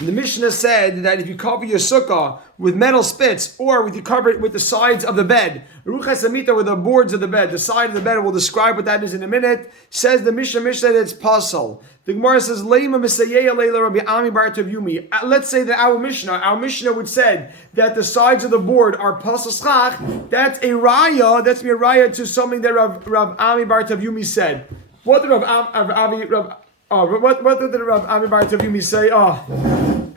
The Mishnah said that if you cover your sukkah with metal spits, or if you cover it with the sides of the bed, ruchas amita, with the boards of the bed, the side of the bed, we'll describe what that is in a minute. Says the Mishnah that it's puzzle. The Gemara says, Leima Misayeya Leila Rabbi Ami Bar Tov Yumi. Let's say that our Mishnah would said that the sides of the board are puzzle schach. That's a raya. That's a raya to something that Rav Ami Bar Tov Yumi said. What did Rav Ami Bar Tov Yumi say?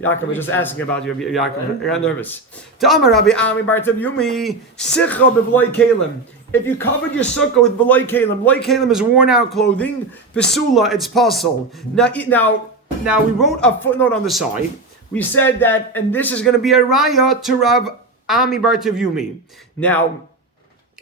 Yaakov was just asking about you. Yaakov, I got nervous. Ta'amar Rabbi Ami Bar Tov Yumi Sicha b'vloi kelim. If you covered your sukkah with b'loi kelim is worn out clothing. Pesula, it's puzzle. Now, we wrote a footnote on the side. We said that, and this is going to be a raya to Rav Ami Bar Tov Yumi. Now,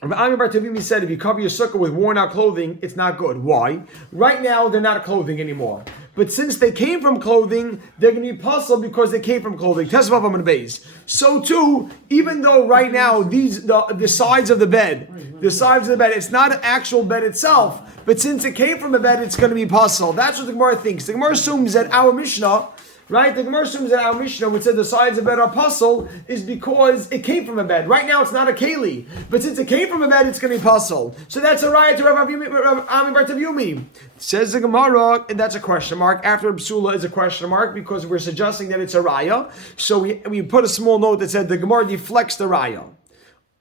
Rav Ami Bar Tov Yumi said if you cover your sukkah with worn out clothing, it's not good. Why? Right now, they're not clothing anymore. But since they came from clothing, they're going to be puzzled because they came from clothing. Tesvav Amar Beis. So too, even though right now the sides of the bed, it's not an actual bed itself, but since it came from a bed, it's going to be puzzled. That's what the Gemara thinks. The Gemara assumes that our Mishnah, right? The Gemara assumes that our Mishnah, which said the sides of the bed are puzzle, is because it came from a bed. Right now, it's not a keli, but since it came from a bed, it's going to be puzzle. So that's a riot to Rav Ami Bar Tov Yumi. Says the Gemara, and that's a question mark. After Psula is a question mark because we're suggesting that it's a raya. So we put a small note that said the Gemara deflects the raya.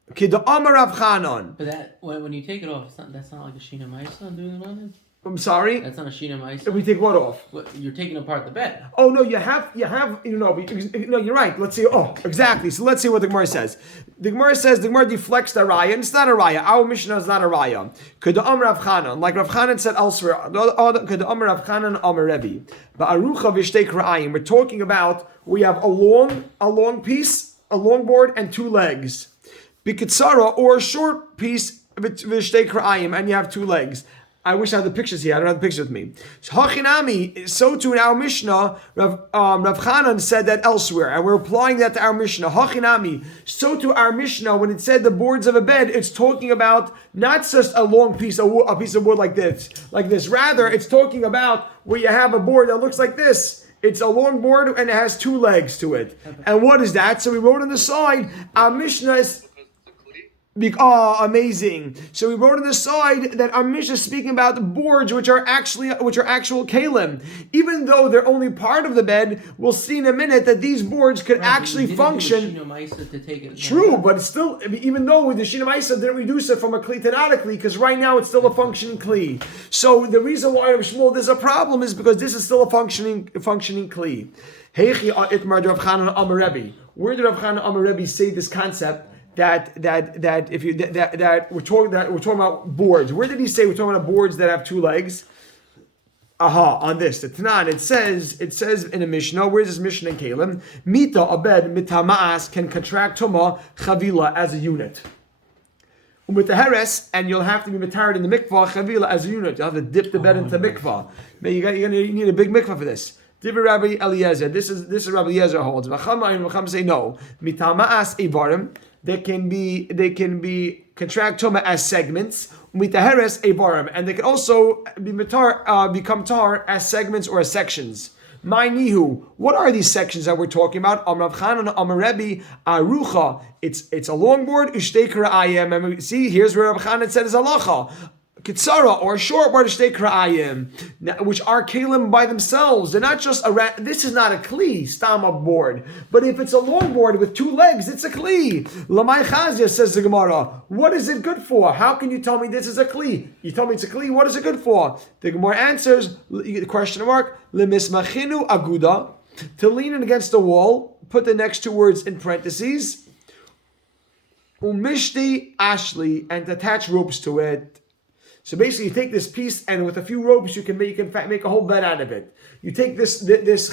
But that when you take it off, that's not like a Shina Maisa doing it on it? I'm sorry? That's not a Shina Maisa. If we take what off? You're taking apart the bed. Oh no, you have no, you're right. Let's see. Oh, exactly. So let's see what the Gemara says. The Gemara deflects the raya, and it's not a raya. Our Mishnah is not a raya. Could the Rav Chanan, like Rav Chanan said elsewhere, could the Rav Chanan Amar Rebbe. But Arucha v'shtei kra'ayim. We're talking about we have a long piece, a long board, and two legs. B'kitzara, or a short piece v'shtei kra'ayim, and you have two legs. I wish I had the pictures here. I don't have the pictures with me. So too in our Mishnah, Rav Chanan said that elsewhere, and we're applying that to our Mishnah. Hachinami. So to our Mishnah, when it said the boards of a bed, it's talking about not just a long piece of wood, like this. Rather, it's talking about where you have a board that looks like this. It's a long board and it has two legs to it. And what is that? So we wrote on the side, our Mishnah is... amazing. So we wrote on the side that our Mishnah is speaking about the boards which are actual kalim. Even though they're only part of the bed, we'll see in a minute that these boards could actually function. True, but it's still, even though with the Shina Maisa didn't reduce it from a kli to not a kli, because right now it's still a functioning kli. So the reason why Shmuel there's a problem is because this is still a functioning kli. Heichi itmar Rav Chanan Amar Rebbe. Where did Rav Chanan Amar Rebbe say this concept? That we're talking about boards. Where did he say we're talking about boards that have two legs? On this. The Tanan, it says in a Mishnah, where's this Mishnah in Kalim? Mita, a bed, mitamaas, can contract tuma chavila as a unit. With the heres, and you'll have to be matared in the mikvah chavila as a unit. You'll have to dip the bed into mikvah. You need a big mikvah for this. Divir Rabbi Eliezer. This is Rabbi Eliezer holds. V'cham say no. Mitamaas evarim. They can be contract tuma as segments with the heres avarim, and they can also become tar as segments or as sections. My nihu, what are these sections that we're talking about? Amar Chanan, Amar Rebbe, Arucha. It's a longboard. Ishtei kra'ayim. See, here's where Rav Chanan said is halacha. Kitzara, or a short word, shtei kra'ayim, which are kalim by themselves. They're not just this is not a kli, stama board. But if it's a long board with two legs, it's a kli. Lamai chazia, says the Gemara. What is it good for? How can you tell me this is a kli? You tell me it's a kli, what is it good for? The Gemara answers, question mark, lemismachinu aguda, to lean it against the wall, put the next two words in parentheses, umishti ashli, and attach ropes to it. So basically, you take this piece, and with a few ropes, you can make a whole bed out of it. You take this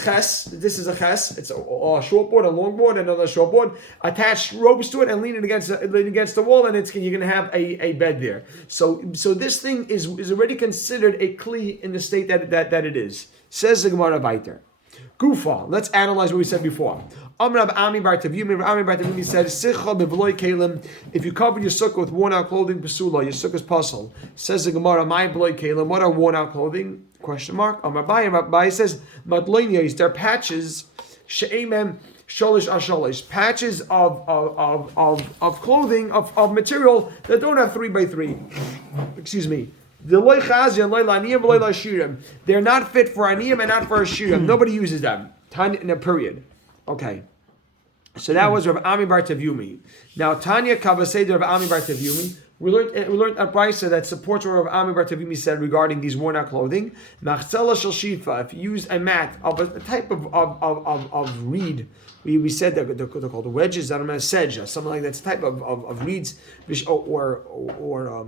ches. This is a ches. It's a short board, a long board, another short board. Attach ropes to it and lean it against the wall, and you're going to have a bed there. So this thing is already considered a kli in the state that it is. Says the Gemara Vayter. Gufa. Let's analyze what we said before. Amar Ami Bar Tov Yumi said, "Sicha bevloi kelim." If you cover your sukkah with worn-out clothing, pesula, your sukkah is puzzle. Says the Gemara, "My bevloi kelim." What are worn-out clothing? Question mark. Amar Bai says, "Matloinios." They're patches. she'emem sholish asholish, patches of clothing of material that don't have 3 by 3. Excuse me. They're not fit for aniyim and not for ashirim. Nobody uses them. Tanya in a period. Okay. So that was Rav Ami Bar Tevyumi. Now Tanya Kavaseder Rav Ami Bar Tevyumi. We learned a brisa that supports what Rav Ami Bar Tevyumi said regarding these worn out clothing. Machzela shel shifa. If you use a mat of a type of reed, we said that they're called wedges. I don't know, sedja, something like that. It's a type of reeds or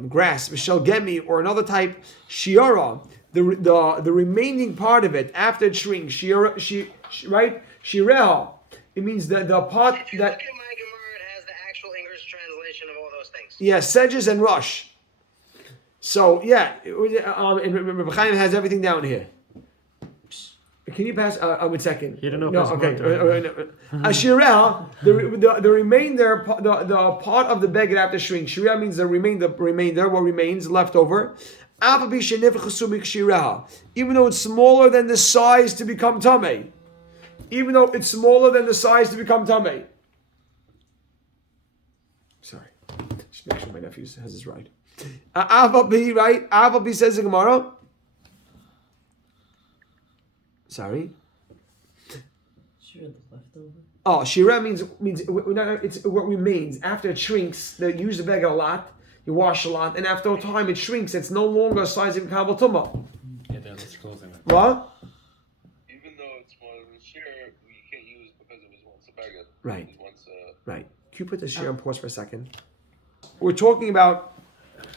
grass, v'shel gemi, or another type shiara. The remaining part of it after it shrinks, right? Shireha. It means the part if you that. look at my Gemara, it has the actual English translation of all those things. Yeah, sedges and rush. So yeah, Reb Chaim has everything down here. Can you pass? 1 second. You don't know. No, okay. Ashirah, the remainder, the part of the beggar after shrink. Shirah means the remainder, what remains, left over. Even though it's smaller than the size to become tamei. Even though it's smaller than the size to become tamei. Sorry. Just make sure my nephew has this right. Avabi, right? Avabi says in Gemara. Sorry. Shira the leftover. Oh, shira means it's what remains after it shrinks. They use the bag a lot. You wash a lot, and after a time it shrinks. It's no longer a size of kabel tumah. Yeah, that's clothing. What? Even though it's more than a share, we can't use because it was once a beggar. Right. It was once Right. Can you put the shira on pause for a second? We're talking about.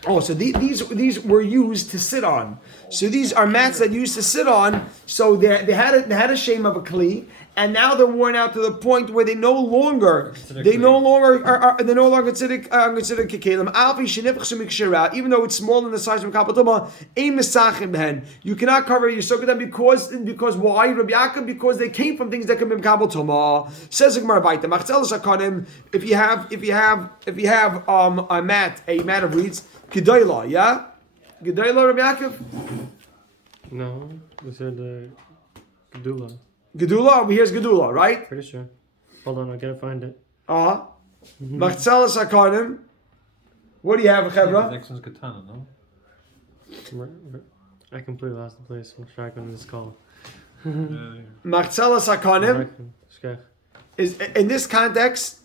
Oh, so these were used to sit on. So these are mats that used to sit on. So they had a shame of a kli, and now they're worn out to the point where they no longer are considered kikelim. Even though it's small in the size of a kapatuma, you cannot cover your sukkah them because why? Rabbi Yaakov, because they came from things that can be kapatuma. Says the Gemara Baita, if you have a mat of reeds. Gedayla, yeah? Gedayla, Rabbi Yaakov? No, we said Gedula. Gedula, over here's Gedula, right? Pretty sure. Hold on, I gotta find it. Machzelas Akanim. What do you have, Chevra? Next one's Katana, no? I completely lost the place. We'll track when this call. Machzelas Akanim is, in this context,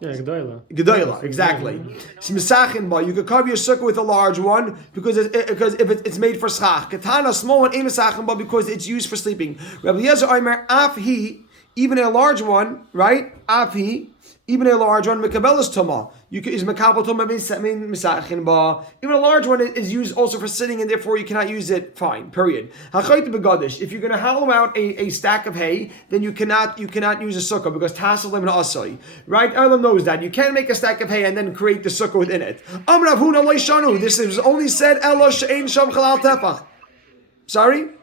yeah, Gedayla, exactly. You could cover your sukkah with a large one because if it's made for schach. Katana, small one, because it's used for sleeping. Rabbi Eliezer Omer, afhi, even a large one, right? Afhi, even a large one, mekabelas tuma. You can use mekabel tuma misachin ba. Even a large one is used also for sitting, and therefore you cannot use it. Fine. Period. If you're going to hollow out a stack of hay, then you cannot use a sukkah because tasalim and asoi. Right? Elam knows that you can't make a stack of hay and then create the sukkah within it. Amrav huna leishanu. This is only said elo she'ein sham chalal tefach. Sorry. Why can't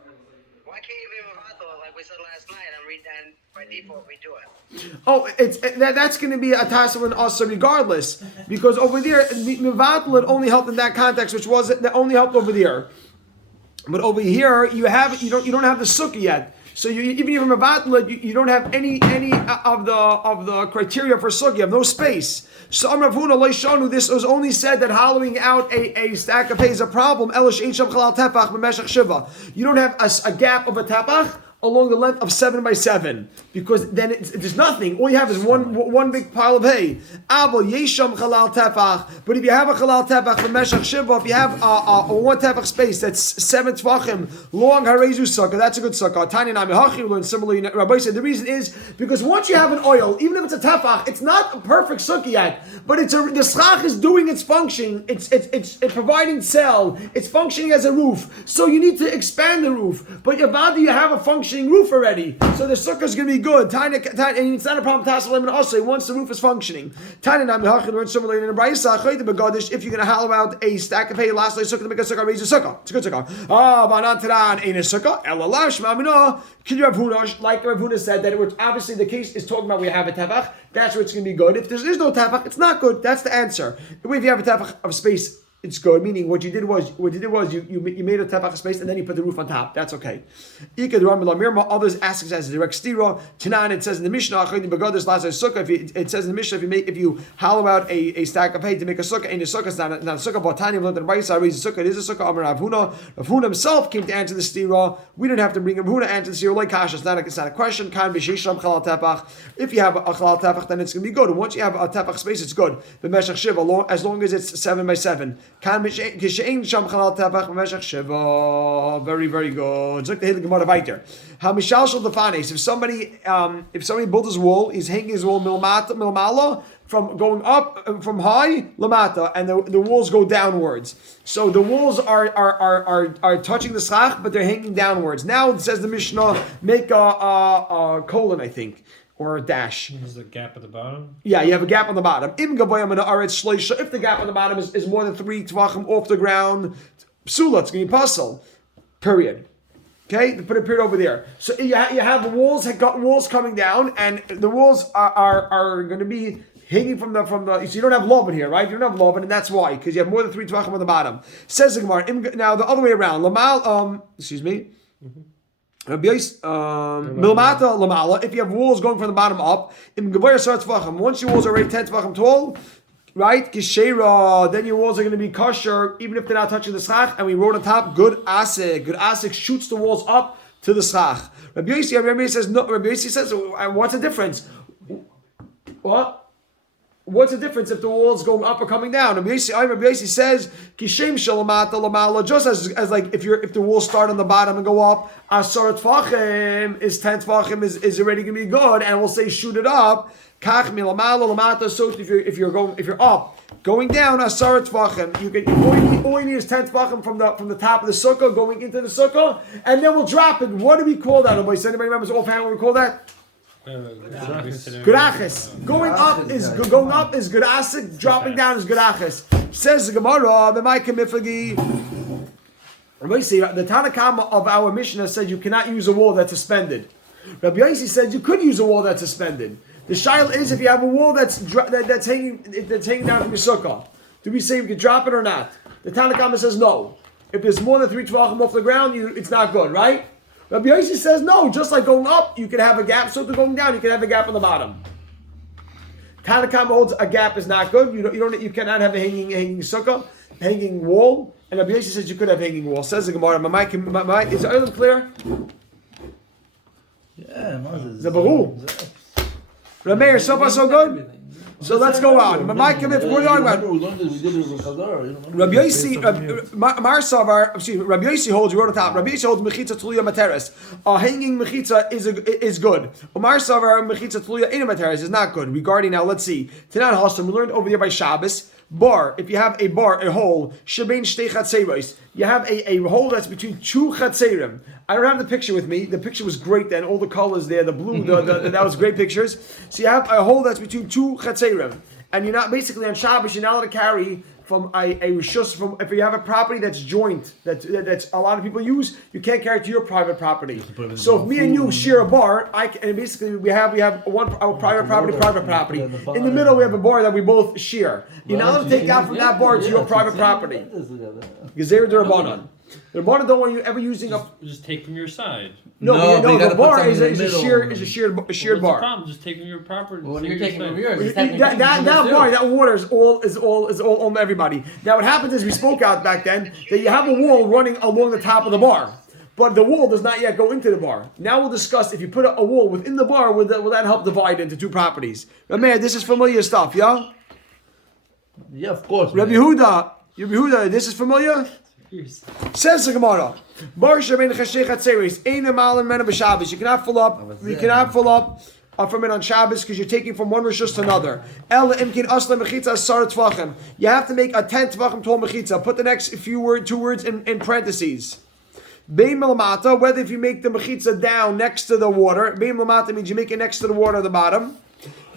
you be Mavato like we said last night? And by default we do it. Oh, that's going to be a tassel and asa regardless, because over there mivatul it only helped in that context, which was that only helped over there. But over here you don't have the sukkah yet, so even if you're mivatul you don't have any of the criteria for sukkah. You have no space. So Amravuna Leishanu, this was only said that hollowing out a stack of hay is a problem. Elish Einsham Chalal Tefach B'Meshach Shiva. You don't have a gap of a tefach along the length of 7 by 7, because then there's nothing. All you have is one big pile of hay. But if you have a chalal tefach for meshach shiva, if you have a 1 tefach space that's 7 tvachim long, harezu sukkah, that's a good sukkah. Tanya nami hachi, we learned similarly. Rabbi said the reason is because once you have an oil, even if it's a tefach, it's not a perfect sukkah yet, but the schach is doing its function. It's providing cell. It's functioning as a roof. So you need to expand the roof. But you have a functioning roof already, so the sukkah is going to be good. And it's not a problem. Once the roof is functioning, if you're going to hollow out a stack of hay, lastly sukkah to make a sukkah, raise a sukkah. It's a good sukkah. Ain't a sukkah. Like Rav Huna said, that obviously the case is talking about we have a tefach. That's where it's going to be good. If there is no tefach, it's not good. That's the answer. If you have a tefach of space, it's good. Meaning, what you did was you made a tefach space and then you put the roof on top. That's okay. Others ask as a direct stira. Tanan, it says in the Mishnah, it says in the Mishnah, if you hollow out a stack of hay to make a sukkah, and a sukkah is not a sukkah, but Tanya learned that Raisa raised a sukkah. It is a sukkah. Amar Rav Huna himself came to answer the stira. We didn't have to bring Rav Huna answer the stira like kasha. It's not a question. Kan b'shishram chalal tefach. If you have a chalal tefach, then it's going to be good. And once you have a tefach space, it's good. The meshach shiva, as long as it's 7 by 7. Kan kishein sham chalal tefach meshach shiva. Very, very good. Look, the Gemara weiter. Hamishal shel defanes. If somebody builds his wall, he's hanging his wall milmala from going up from high lamata, and the walls go downwards. So the walls are touching the schach, but they're hanging downwards. Now it says the Mishnah, make a colon, I think, or a dash. There's a gap at the bottom? Yeah, you have a gap on the bottom. If the gap on the bottom is more than 3 tvachim off the ground, psula, it's going to be puzzle. Period. Okay, put a period over there. So you have walls coming down, and the walls are going to be hanging from the. So you don't have loban here, right? You don't have loban, and that's why, because you have more than 3 tvachim on the bottom. Says the Gemara. Now the other way around. Lamal. Excuse me. Milmata lamala. If you have walls going from the bottom up, once your walls are already 10 tvachim tall, right? Kishera, then your walls are going to be kosher, even if they're not touching the schach. And we wrote on top, good asik shoots the walls up to the schach. Rabbi Yossi says no. Rabbi Yossi says, what's the difference? What? What's the difference if the wall's going up or coming down? Rabbi Yossi says, Kishem shalamata lamala, just as like if the walls start on the bottom and go up, asar tfachim is 10 tfachim is already going to be good, and we'll say shoot it up. Kach milamala lamata. So if you're up, going down, asar tfachim, you can all you need is 10 tfachim from the top of the sukkah going into the sukkah, and then we'll drop it. What do we call that? Anybody remembers offhand what we call that? Gurachis. Going up is gurasik. Dropping down is gurachis. Says the Gemara, the Tanakama of our Mishnah said you cannot use a wall that's suspended. Rabbi Yossi said you could use a wall that's suspended. The shail is if you have a wall that's hanging down from your sukkah, do we say we can drop it or not? The Tanakama says no. If there's more than 3 tvachim off the ground, it's not good, right? Rabbi Yossi says no. Just like going up, you can have a gap. So if going down, you can have a gap on the bottom. Tanakam holds a gap is not good. You cannot have a hanging sukkah, hanging wall. And Rabbi Yossi says you could have hanging wall. Says the Gemara. Is the island clear? Yeah, Moses. The Baru. Rameir, so far so good. So let's go on. Rabbi Yossi, Rabbi Yossi holds, you wrote on top, Rabbi Yossi holds mechitza tluya materes. A hanging mechitza is good. Omar Savar mechitza tluya ina materes is not good. Regarding now, let's see. Tanan Hasam, we learned over there by Shabbos. Bar, if you have a hole, shebein shtei chatzeros, you have a hole that's between 2 chatzerim. I don't have the picture with me. The picture was great then, all the colors there, the blue, that was great pictures. So you have a hole that's between 2 chatzerim, and you're not, basically on Shabbos, you're not allowed to carry from a rishus, from if you have a property that's joint, that's a lot of people use, you can't carry it to your private property. So if me and you share a bar, and basically we have our private property. In the middle we have a bar that we both share. You're not allowed to take out from that bar to your private property. Gezer d'Rabbanan. The Rabbanan don't want you ever using just take from your side. No, the bar is a shared What's bar. the problem? Just take from your property. Well, when you're taking from yours, that water is all on everybody. Now what happens is we spoke out back then that you have a wall running along the top of the bar, but the wall does not yet go into the bar. Now we'll discuss if you put a wall within the bar, will that help divide into 2 properties? Man, this is familiar stuff, yeah? Yeah, of course. Rabbi Yehuda, this is familiar? Says the Gemara, you cannot fill up from it on Shabbos because you're taking from one rishus to another. You have to make a 10 tvachim tall mechitza. Put the next 2 words in parentheses. Bein melamata, whether if you make the mechitza down next to the water. Bein melamata means you make it next to the water at the bottom.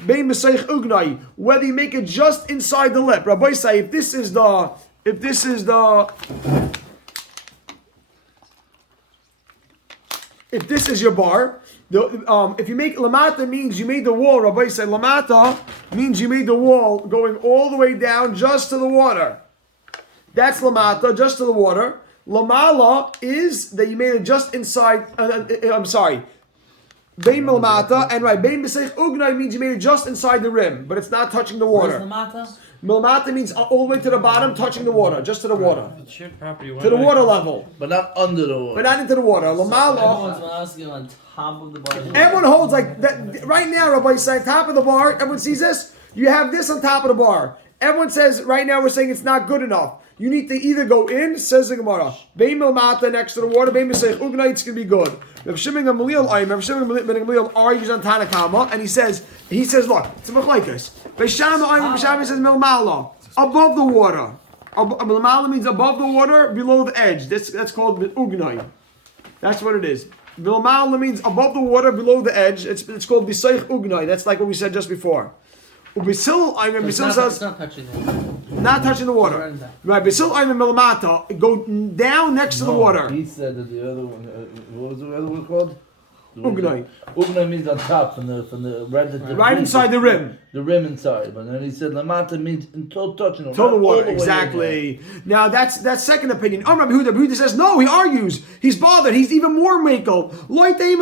Bein meseich ugnai, whether you make it just inside the lip. Rabbi say if this is your bar, if you make lamata means you made the wall. Rabbi said lamata means you made the wall going all the way down just to the water. That's lamata, just to the water. Lamala is that you made it just inside. I'm sorry. Bein milmata and right. Bein b'seich ugnai means you made it just inside the rim, but it's not touching the water. Milmata means all the way to the bottom, touching the water, just to the water, It's shared property. to the water level, But not under the water. but not into the water. Lamala. On top of the bar. Everyone holds like that right now. Rabbi saying top of the bar. Everyone sees this. You have this on top of the bar. Everyone says right now we're saying it's not good enough. You need to either go in, says the Gemara, Bein Milmata next to the water, Bein B'seich Ugnai, it's going to be good. Rav Shimon ben Gamliel argues on Tanakama, and he says, look, it's a machlekes. Beis Shammai says Milmala, above the water. Milmala means above the water, below the edge. That's called Ugnai. That's what it is. Milmala means above the water, below the edge. It's called B'seich Ugnai. That's like what we said just before. Bisil, It's not touching the water. Not touching the water. Right, Bisil Ayman Milamata, go down next to the water. He said that the other one, what was the other one called? Ugnai. Ugnai means on top, from the Right inside the rim. The rim inside. But then he said Lamata means until touching the Total water, exactly. Now that's second opinion. Rabbi Yehuda says no. He argues. He's bothered. He's even more makel. The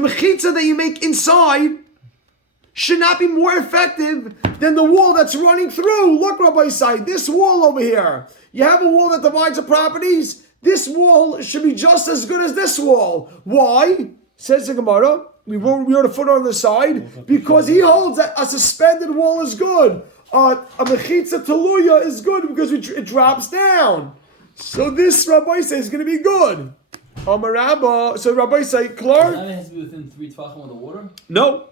mechitza that you make inside should not be more effective than the wall that's running through. Look, Rabbi Sai, this wall over here. You have a wall that divides the properties. This wall should be just as good as this wall. Why? Says the Gemara. We wrote a foot on the side because he holds that a suspended wall is good. A mechitza taluya is good because it drops down. So this Rabbi says is going to be good. So Rabbi say, Clark. That has to be within 3 tvachim of the water. No.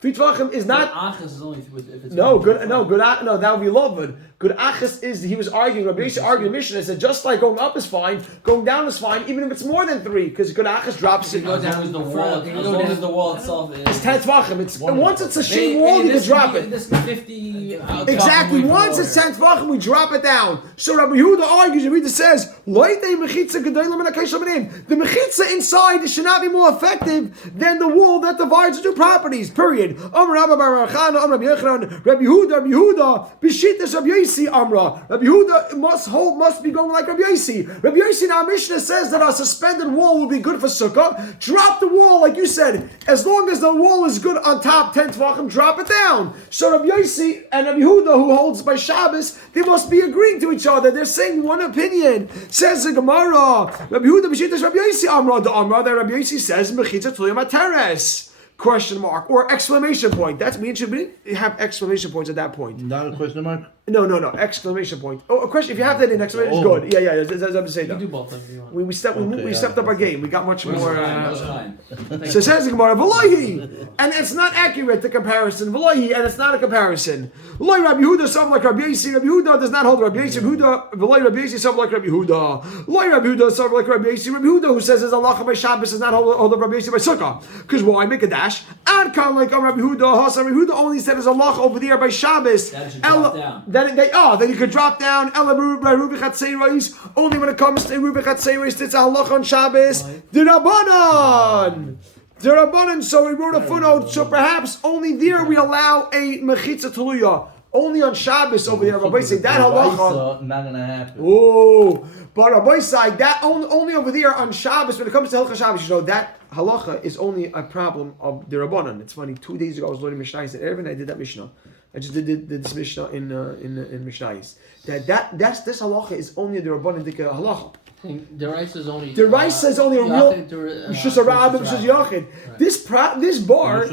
3 tvachim is not. Achas is only if it's No, good. No, good. No, that would be loved. Good achas is he was arguing. Rabbi Yossi argued Mishnah said just like going up is fine, going down is fine, even if it's more than 3, because good achas drops it. Go down as the wall. As long as the wall itself is. It's 10 tvachim. It's once it's a sheet wall, you can drop it. This is 50. Exactly. Once it's 10 tvachim, we drop it down. So Rabbi Yehuda argues. Rabbi Yehuda says, the mechitza inside should not be more effective than the wall that divides the two properties. Period. Rabbi Yehuda, Bishitas Rabbi Yossi Amra. Rabbi Yehuda must be going like Rabbi Yossi. Rabbi Yossi in our Mishnah says that a suspended wall will be good for sukkah. Drop the wall, like you said, as long as the wall is good on top, 10 tvachim, drop it down. So Rabbi Yossi and Rabbi Yehuda, who holds by Shabbos, they must be agreeing to each other. They're saying one opinion. Says the Gemara, Rabbi Yehuda Bishitas Rabbi Yossi Amra. The Amra that Rabbi Yossi says Mechitza Tuliyam Materes. Question mark or exclamation point. That's me. It should have exclamation points at that point. Not a question mark? No. Exclamation point. Oh, a question. If you have that in exclamation, it's good. Yeah. That's what I'm saying. You do both of them if you want. We stepped up our game. We got much more. Fine. So says the Gemara, V'lohi, and it's not accurate the comparison. V'lohi, and it's not a comparison. V'lohi Rabbi Yehuda, something like Rabbi Yossi. Rabbi Yehuda does not hold Rabbi Yossi. V'lohi Rabbi Yossi, something like Rabbi Yehuda. V'lohi Rabbi Yehuda, something like Rabbi Yossi. Rabbi Yehuda, who says there's Allah by Shabbos, does not hold of Rabbi Yossi by Sukkah. Because why? Make a dash. And kind of like Rabbi Yehuda. Rabbi Yehuda only said there's Allah over there by Shabbos. That should drop down. Then you could drop down. Only when it comes to Rubi Chatzeiros, it's a halach on Shabbos. The Rabbanan. So we wrote a footnote. So perhaps only there we allow a mechitza taluya. Only on Shabbos over there, Rabbi say that halacha. Not gonna happen. Oh, but Rabbi say that only over there on Shabbos. When it comes to Hilchah Shabbos, you know that halacha is only a problem of the Rabbanan. It's funny. 2 days ago I was learning Mishnah. And I did that Mishnah. I just did this Mishnah in Mishnayis. This halacha is only the Rabbanan dika halacha. The rice is only. The rice says only a real. Shus Rabban, Shus Yachid. This bar.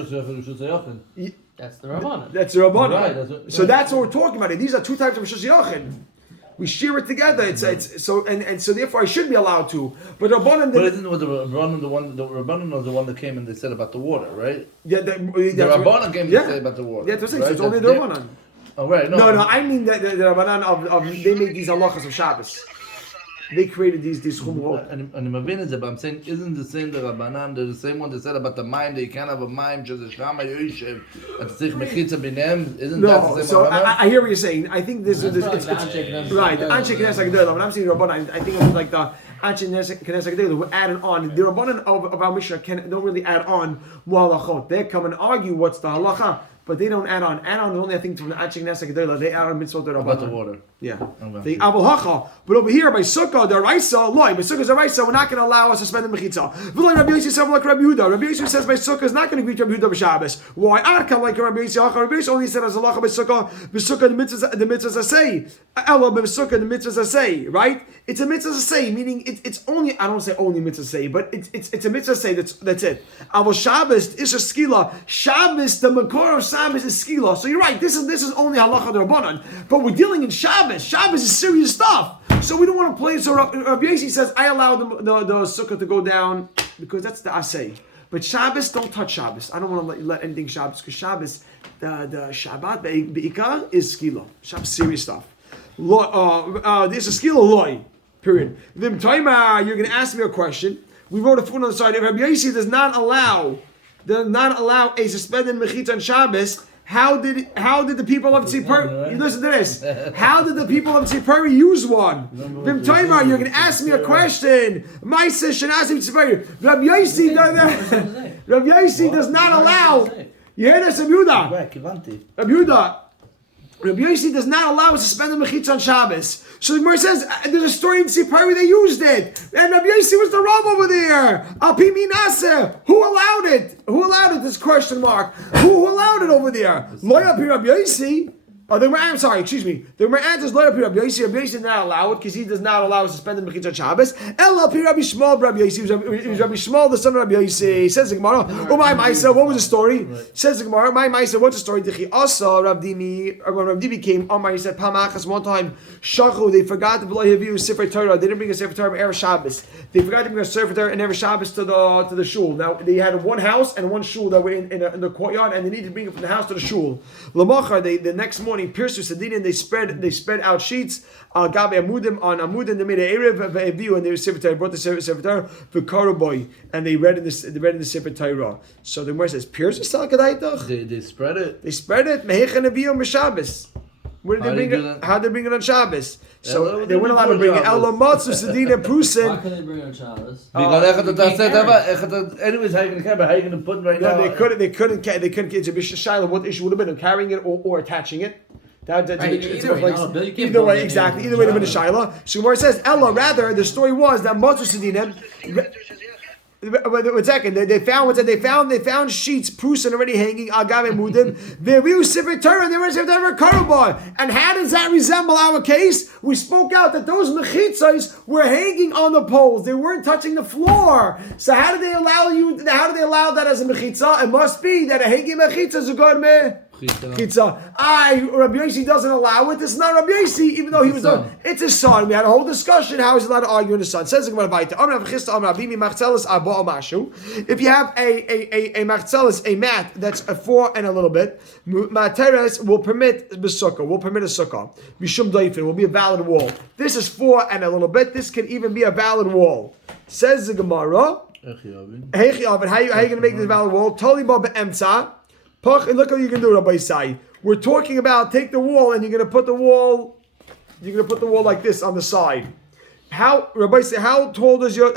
That's the Rabbanan. That's the Rabbanan. Right, so that's what we're talking about. These are 2 types of Shus Yachid. We shear it together. It's so and so therefore I should be allowed to. But Rabbanan. But isn't the Rabbanan the Rabbanan was the one that came and they said about the water, right? Yeah, the Rabbanan came to say about the water. Yeah, that's what I'm saying. Right? So it's only the Rabbanan. Oh right, no. No. I mean the Rabbanan of they make these halachas of Shabbos. They created these chumrot. And the Mavin is it, but I'm saying, isn't the same the Rabbanan, the same one that said about the mime that you can't have a mime just a shama yoshev and sich mechitza b'nem? Isn't that the same? So I hear what you're saying. I think this is right. The Anshe Knesset Agdela. When I'm saying Rabbanan, I think it was like the Anshe Knesset Agdela who added on. The Rabbanan of our Mishnah don't really add on more halachot. They come and argue what's the halacha. But they don't add on. Add on only I think from the Anshe Knesset Agdela. They add on mitzvot Rabbanan. About the water. Yeah. The Abul Hacha. But over here by Sukkah, the Raisa, loy. By Sukkah's the Raisa, we're not going to allow us to spend the Mechitza. V'loy Rabbi Yossi said like Rabbi Yehuda. Rabbi Yossi says by Sukkah is not going to greet Rabbi Yehuda b'Shabbos. Why? Arka like Rabbi Yossi. Rabbi Yossi only said as Allah by Sukkah. B'Sukkah the mitzvahs say. Ella b'Sukkah the mitzvahs say. Right? It's a mitzvah say, meaning it's only. I don't say only mitzvah say, but it's a mitzvah say. That's it. Avol Shabbos is a skila. Shabbos, the makor of Shabbos is skila. So you're right. This is only halacha d'Rabbanan. But we're dealing in Shabbos. Shabbos is serious stuff. So we don't want to play. So Rabbi Yossi says, I allow the sukkah to go down because that's the asay. But Shabbos, don't touch Shabbos. I don't want to let anything Shabbos because Shabbos, the Shabbat be'ikar is skila. Shabbos serious stuff. There's a skila loy. Period. Then you're going to ask me a question. We wrote a footnote on the side. If Rabbi Yossi does not allow a suspended mechitza on Shabbos, how did the people of Tzipori? You listen to this. How did the people of Tzipori use one? You're going to ask me a question. My session asking Tzipori. Rabbi Yossi does not allow. You hear this, Rabbi Yehuda? Rabbi Yehuda. Rabbi Yossi does not allow us to spend the mechitza on Shabbos. So the Gemara says there's a story in Tzipori they used it, and Rabbi Yossi was the Rav over there. Al pi minaseh, who allowed it? Who allowed it? This question mark. Who allowed it over there? Lo al pi Rabbi Yossi. I'm sorry, excuse me. The Gemara answers lo al pi Rabbi Yossi. Rabbi Yossi did not allow it because he does not allow us to spend the mechitza on Shabbos. El al pi Rabbi Shmuel, Rabbi Yossi. It was Rabbi Shmuel, the son of Rabbi Yossi. Says the Gemara. Oh my Maisa, what was the story? Says the Gemara. My Maisa, what's the story? Dichi asa Rav Dimi. When Rav Dimi came, Omar, he said Pamachas one time. Shachu, they forgot to b'lo yaviu Sefer Torah. They didn't bring a Sefer Torah erev Shabbos. They forgot to bring a Sefer Torah and erev Shabbos to the shul. Now they had one house and one shul that were in the courtyard, and they needed to bring it from the house to the shul. Lamachar, the next morning, Pirsu Sadin, they spread out sheets. Gabe Amudim on Amudim. They made an erev v'aviu, and they Sefer Torah brought the Sefer Torah v'karuboy, and they read in the Sefer Torah. So the Gemara says Pirsu sal kadaitach. They spread it. They spread it. Mehechan aviu b'Shabbos. Where did they bring it? How did they bring it on Shabbos? So they weren't allowed to bring it. Elamatzu Sedin and Prusin. Why couldn't they bring it on Shabbos? Because anyways, how are you going to carry it? How are you going to put it right now? They couldn't. It's a bishul shiloh. What issue would have been of carrying it or attaching it? Either way, exactly. Either way, they've been a shiloh. So where it says Ella, rather the story was that Matzu Sedinim. One second. They found sheets, prusin already hanging. Agave mudim. They real Sefer Torah. They were Sefer Torah karubah. And how does that resemble our case? We spoke out that those mechitzos were hanging on the poles. They weren't touching the floor. So how did they allow that as a mechitza? It must be that a hanging mechitza is a good meh. Chitza. Rabbi Yossi doesn't allow it. This is not Rabbi Yossi, even though he was done. It's his son. We had a whole discussion how he's allowed to argue with his son. Says the Gemara Baita. If you have a marcelis, a mat that's a 4 and a little bit, materes will permit besukah. Will permit a sukkah. Mishum doifin will be a valid wall. This is 4 and a little bit. This can even be a valid wall. Says the Gemara. Heichi Oven. How are you going to make this valid wall? Toli ba be'emtza. Look what you can do, Rabbi Isai. We're talking about take the wall and you're going to put the wall like this on the side. How, Rabbi Isai, how tall does your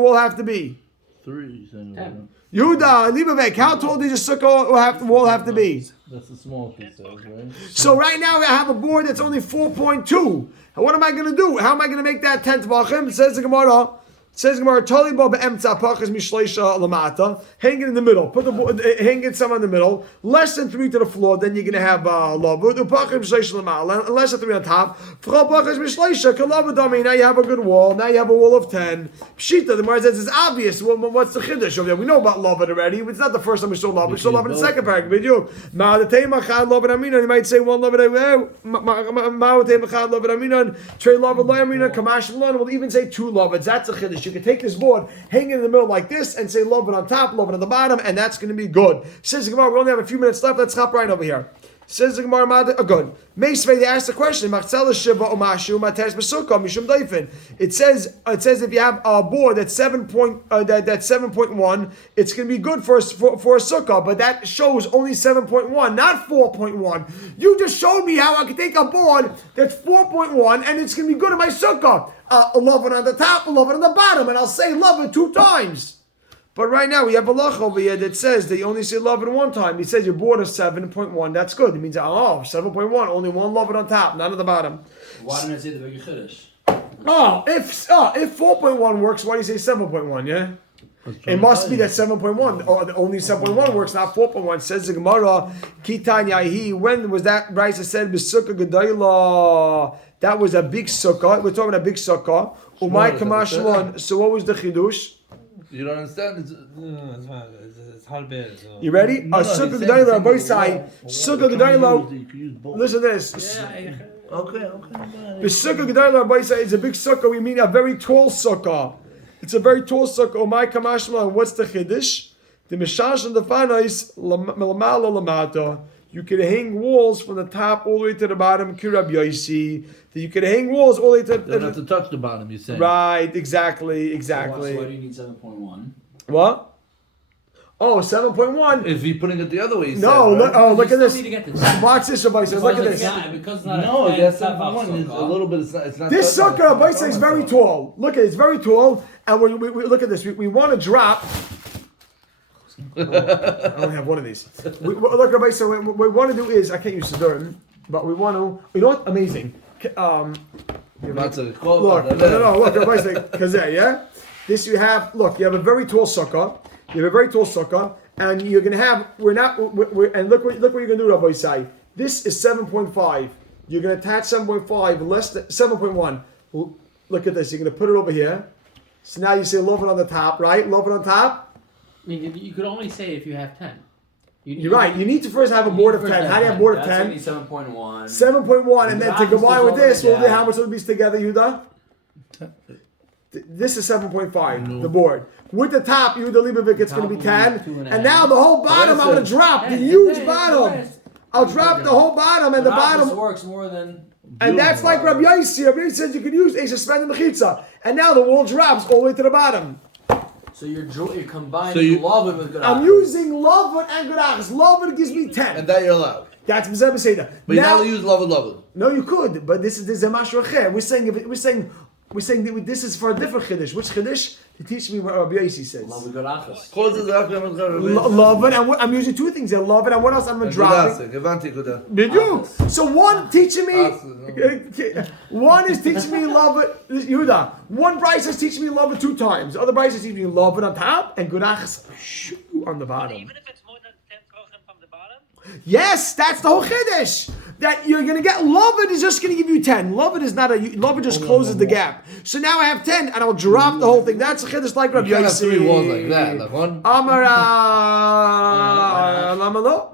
wall have to be? 3. Yehuda, Libavek, how tall does your sukkah wall have to be? That's a small piece, right? So right now I have a board that's only 4.2. And what am I going to do? How am I going to make that 10 tvachim? It says the Gemara. Says Gemara, Toli bo be'emtza pachas mishleisha lamata. Hang it in the middle. Hang it some in the middle. Less than 3 to the floor. Then you're going to have lavud. Pachas mishleisha lamata. Less than 3 on top. V'chol pachas mishleisha kalavadami. Now you have a good wall. Now you have a wall of 10. Pshita. The Gemara says it's obvious. What's the chiddush over there? We know about lavud already. It's not the first time we saw lavud. We saw lavud in the second paragraph. You might say one lavud. Ma'atei machad lavud aminan. Trey lavud lo aminan. Kamash malon. We'll even say 2 lavuds. That's a chiddush. You can take this board, hang it in the middle like this, and say love it on top, love it on the bottom, and that's going to be good. Says the Gemara, we only have a few minutes left. Let's hop right over here. Says the Gemara, good. Meisvei, they asked the question. It says if you have a board that's 7.1, it's going to be good for a sukkah, but that shows only 7.1, not 4.1. You just showed me how I can take a board that's 4.1 and it's going to be good in my sukkah. Love it on the top, love it on the bottom, and I'll say love it 2 times. But right now we have a lach over here that says that you only say love it one time. He says your board is 7.1. That's good. It means 7.1, only one love it on top, none at the bottom. Why didn't I say the big Chiddush? If 4.1 works, why do you say 7.1? Yeah. It must be that 7.1, or only 7.1 works, not 4.1. Says the Gemara, Kitan Yahi. When was that? Brisa said B'sukkah Gedayla. That was a big sukkah. We're talking about a big sukkah. Umay Kamashlan. So what was the chidush? You don't understand? It's hard bad. So. You ready? Sukkah Gedayla. Both sides. Sukkah Gedayla. Listen to this. Okay. The sukkah Gedayla Rabbaisa is a big sukkah. We mean a very tall sukkah. It's a very tall sukkah. Omai kamashma. What's the chiddush? The mishash and the fanais melamala lamata. You could hang walls from the top all the way to the bottom. Kirab Yaisi. You could hang walls all the way to. You don't have to touch the bottom. You say. Right. Exactly. So why do you need 7.1? What? Oh, 7.1. If you're putting it the other way, you No, said, right? look at this. Need to get this. Watch this, Rabbaisa. Look at this. Because it's not No, a that's 7.1. 7.1. It's a little bit. It's not. This sukkah Rabbaisa is very tall. Look at it. It's very tall. And we look at this. We want to drop. I only have one of these. Look, Rabbaisa. What we want to do is, I can't use Chazarah, but we want to. You know what? Amazing. Look, no, look, Rabbaisa. Kazeh, yeah. This you have. Look, you have a very tall sukkah. You have a very tall sukkah, and you're going to have. And look what you're going to do, Rabbi Isai. This is 7.5. You're going to attach 7.5 less than 7.1. Look at this. You're going to put it over here. So now you say love it on the top, right? Love it on top. I mean, you could only say if you have 10. You're right. You need to first have a board of 10. How do you have a board of 10? 7.1. 7.1, and then to combine with this, we'll do how much will be together, Yehuda? This is 7.5, the board. With the top, Yehuda Libovic, it's going to be 10. And now the whole bottom, I'm going to drop. The huge bottom. I'll drop the whole bottom, and the bottom works more than. And that's like Rabbi Yossi. Rabbi Yossi says you could use a suspended mechitza. And now the wall drops all the way to the bottom. So you're combining Lovin with Good I'm using Lovin and Good Achas. Lovin gives me 10. And that you're allowed. That's Mizeh B'Seder. But you're not allowed to use love. No, you could. But this is a mashur acher. We're saying that this is for a different chiddush. Which chiddush? To teach me what Rabbi Yossi says. Love it, and I'm using two things here. Love it, and what else I'm dropping? Did you? So one teaching me, one is teaching me love it. Yehuda. One Bryce is teaching me love it 2 times. The other Bryce is teaching me love it on top and Gurachs on the bottom. Even if it's more than 10 krochim from the bottom? Yes, that's the whole chiddush. That you're gonna get love it is just gonna give you 10. Love it is not love it just closes the gap. So now I have 10 and I'll drop the whole thing. That's a chiddush like Rabbi You can't have Yossi. 3 walls like that. Like one. Amara lama lo?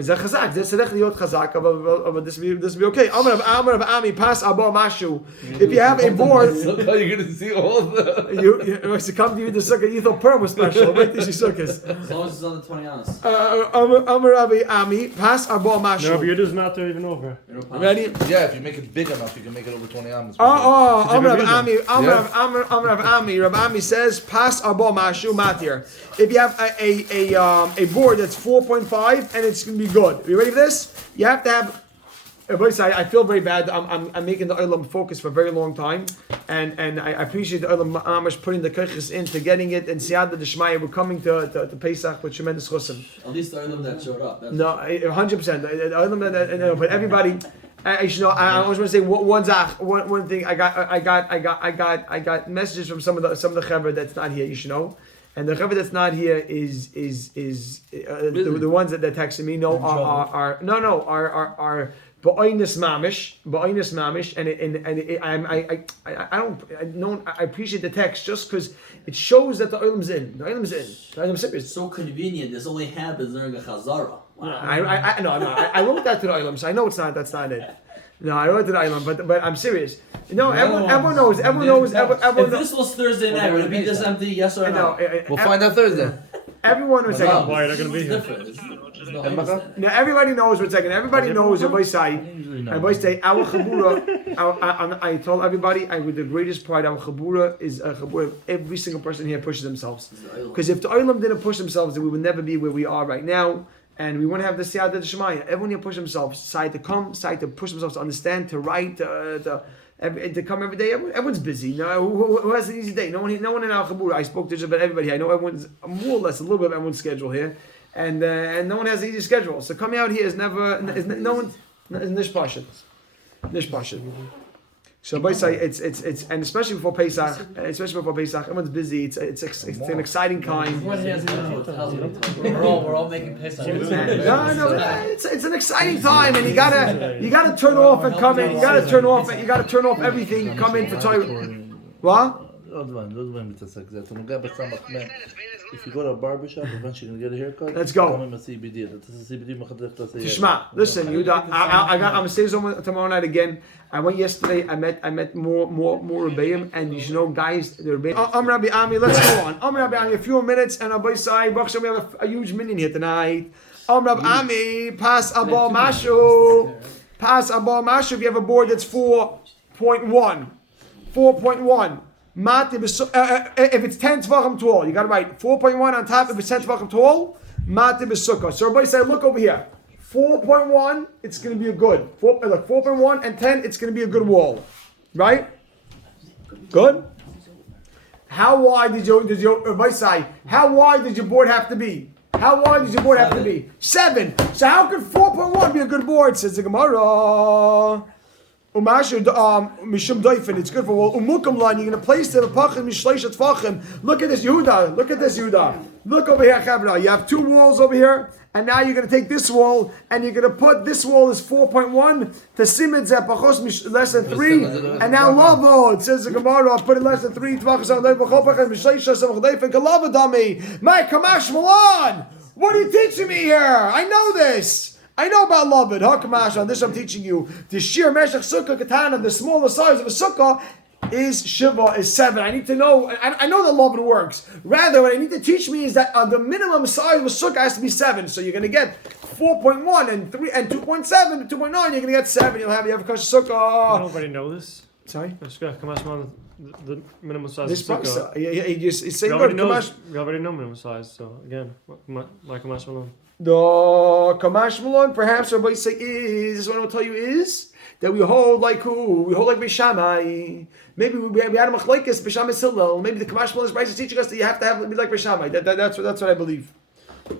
זה חזק, זה צריך להיות חזק, אבל this will be okay. Amar of Ami, pass abo mashu. If you have a board, Look how you're gonna see all the. you come to you the sukkah, you thought Purim was special. Wait till she sukkahs. As long as it's on the 20 ounce. Amar of Ami, pass abo mashu. No, but you're just not there even over. Ready? Yeah, if you make it big enough, you can make it over 20 amps. Amar of Ami, Amar of Ami. Rabbi Ami says, pass abo mashu matir. If you have a board that's 4.5 and it's going to be good. Are you ready for this? You have to have. I feel very bad. I'm making the Olam focus for a very long time, and I appreciate the Olam Amish putting the koiches into getting it. And Siyada D'Shmaya, we're coming to Pesach with tremendous chusim. At least the Olam that showed up. No, 100%. But everybody. I always want to say one thing. I got messages from some of the chaver that's not here. You should know. And the chaver that's not here is the ones that texted me. No, are ba'oinus mamish, and I appreciate the text just because it shows that the oilam's in. The oilam's in. The oilam's It's so convenient. This only happens during a Chazarah. Wow. I wrote that to the oilam, so I know that's not it. No, I wrote it to the oilam, but I'm serious. No, everyone knows. If this was Thursday night, would it be this empty? Yes or no? We'll find out Thursday. Everyone was saying. Why are they going to be here? Now everybody knows what's second. Everybody knows if I say, our chabura. I told everybody, with the greatest pride, our chabura is a chabura. Every single person here pushes themselves. Because if the oilam didn't push themselves, then we would never be where we are right now. And we want to have the Siyada D'Shmaya. Everyone here push themselves, decide to come, decide to push themselves to understand, to write, to to come every day. Everyone's busy. No, who has an easy day? No one in Al Chabura. I spoke to just about everybody. I know everyone's more or less a little bit of everyone's schedule here, and no one has an easy schedule. So coming out here is never. No one is nishpashit. So basically, it's and especially before Pesach, everyone's busy. It's an exciting time. We're all making Pesach. No, it's an exciting time, and you gotta turn off and come in. You gotta turn off everything. Come in for Torah. What? עוד דברים מתעסק זה. אתה נוגע בסמך if you go to a barbershop, eventually you're gonna get a haircut. Let's go. come in with CBD. אתה תעשה CBD מחדש תעשה Tishma, listen, Yuda, I'm gonna say this tomorrow night again. I went yesterday. I met more Rebbeim, and you should know, guys, the Rebbeim. Rabbi Ami, let's go on. Rabbi Ami, a few more minutes, and Rabbi Sai, we have a huge minion here tonight. Rabbi Ami, pass abal mashu. Pass abal mashu. If you have a board that's 4.1. 4.1. If it's 10 tvachim tall, you got to write 4.1 on top. If it's 10 tvachim tall, mati b'sukkah. So everybody say, look over here. 4.1, it's going to be a good. 4.1 and 10, it's going to be a good wall, right? Good. How wide did your everybody say? How wide did your board have to be? How wide does your board have to be? 7. So how could 4.1 be a good board? Says the Gemara. Mishum doifen, it's good for wall. Umukam line, you're going to place it. Look at this, Yehuda. Look over here, Chavra. You have 2 walls over here, and now you're going to take this wall, and you're going to put this wall is 4.1 to simid zepachos less than 3, and now lavo. It says the Gemara, put it less than 3. My kamash malan. What are you teaching me here? I know this. I know about Lavan. Hakamash, on this I'm teaching you. The sheer meshach sukkah katana, the smaller size of a sukkah, is shiva, is 7. I need to know, I know that Lavan works. Rather, what I need to teach me is that the minimum size of a sukkah has to be 7. So you're going to get 4.1 and 3 and 2.7 and 2.9, you're going to get 7. You have a kasha sukkah. Nobody know this? Sorry? The minimum size This of sukkah. he's saying We already know minimum size, so again, like Kamash Malone. The Kamash Malon, perhaps Rabbi say is what I will tell you is that we hold like who? We hold like Bishamai. Maybe we had a machlekes Bishamai Hillel. Maybe the Kamash Malon is teaching us that you have to be like Bishamai. That's what I believe.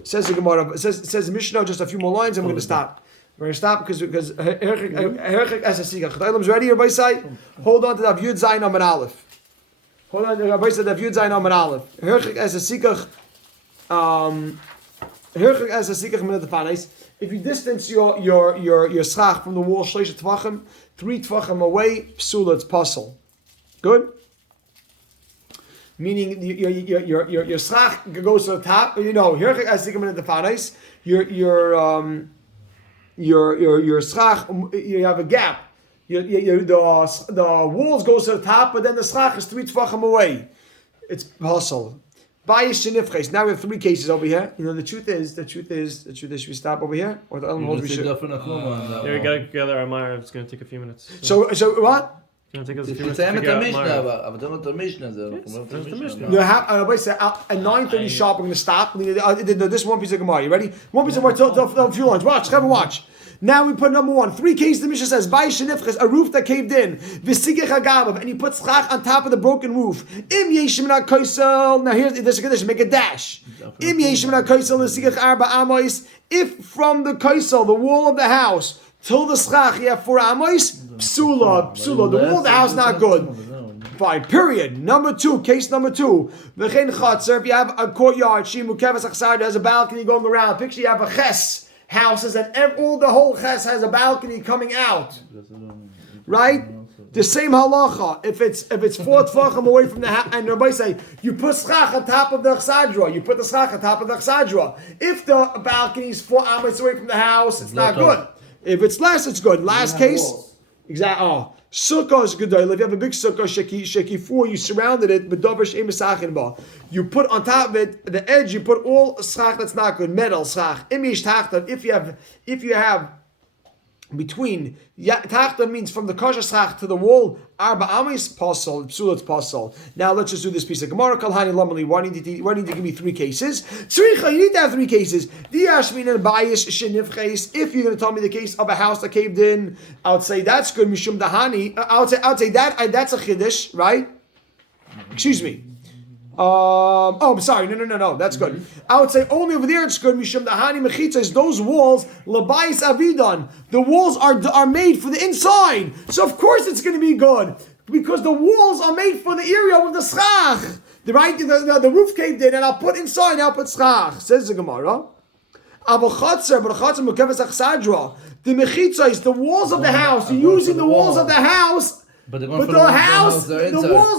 Says the Gemara. It says Mishnah. Just a few more lines. And we're going to stop. We're going to stop because Herchik as a Sigach. Chaylam's ready. Rabbi say, hold on to the Yud Zayin Amar Aleph. Hold on to Rabbi say the Yud Zayin Amar Aleph. Herchik as a Sigach. If you distance your schach from the wall 3 tvachim away, psula, it's puzzle. Good? Meaning your schach goes to the top. You know, your schach, you have a gap. The walls goes to the top, but then the schach is 3 tvachim away. It's puzzle. Now we have 3 cases over here. You know, the truth is, should we stop over here? Or the other we should? Yeah, we gotta gather our Mara. It's gonna take a few minutes. So what? It's gonna take us a few minutes to figure out Mara. אבל זה המשנה. At 9:30 sharp, we're going to stop. This one piece of Gemara. You ready? One piece of Gemara, a few lines. Watch. Now we put number 1. 3 cases the Mishnah says, a roof that caved in. And you put schach on top of the broken roof. Now here's this condition, make a dash. If from the kaisel, the wall of the house, till the schach, you have 4 amois, psula. The wall of the house not good. Fine. Period. Case number 2. If you have a courtyard, has a balcony going around. Picture you have a ches. Houses and the whole ches has a balcony coming out, right? The same halacha. If it's 4 tvachim away from the house, and everybody say you put schach on top of the chsadra, If the balcony is 4 amos away from the house, it's not good. If it's less, it's good. Last case, exactly. Sukkah is good. If you have a big sukkah, sheki 4, you surrounded it, but davar she'em misachin ba. You put on top of it, the edge, you put all schach that's not good, metal schach. If you have between tachta means from the kosher schach to the wall. Arba amis pasal, psulat pasal. Now let's just do this piece of Gemara. Kalhani lamali. Why need you give me 3 cases? Tzricha, you need to have 3 cases. Diashmin and bayis shenifches. If you're going to tell me the case of a house that caved in, I would say that's good. Mishum dahani. I would say that's a chiddush, right? Excuse me. I'm sorry. No. That's good. I would say only over there it's good. Mishum dahani mechitzas. Those walls labayis avidan. The walls are made for the inside, so of course it's going to be good because the walls are made for the area of the schach. The roof caved in, and I'll put inside. I'll put schach. Says the Gemara. The mechitzas, the walls of the house. You're using the walls of the house. But the walls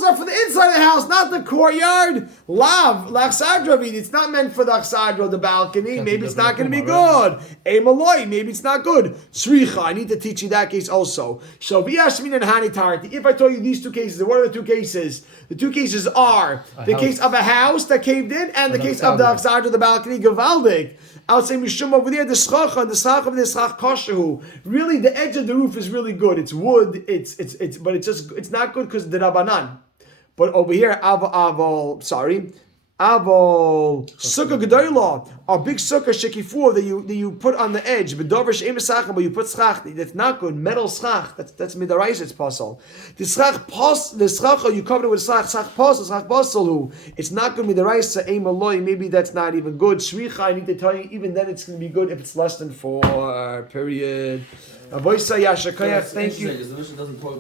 are for the inside of the house, not the courtyard. L'achsadra, it's not meant for the achsadra, the balcony. Maybe it's not going to be good. Maloi, maybe it's not good. Tzricha, I need to teach you that case also. So v'yashmin and hani tarti. If I told you these 2 cases, what are the 2 cases? The 2 cases are the case of a house that caved in and the case of the achsadra, the balcony, gavaldik. I would say mishum over there, the schach and the schach of the schach koshehu. Really, the edge of the roof is really good. It's wood. But it's not good because the rabbanan. But over here, avol sukkah gedolah, a big sukkah shekifu that you put on the edge. Bedover she'em esachah, but you put schach. That's not good. Metal schach. That's midarais. It's possible. The schach you covered it with schach pasul. It's not good midarais. Ein maloi. Maybe that's not even good. Shricha. I need to tell you. Even then, it's going to be good if it's less than 4. Period. Thank you.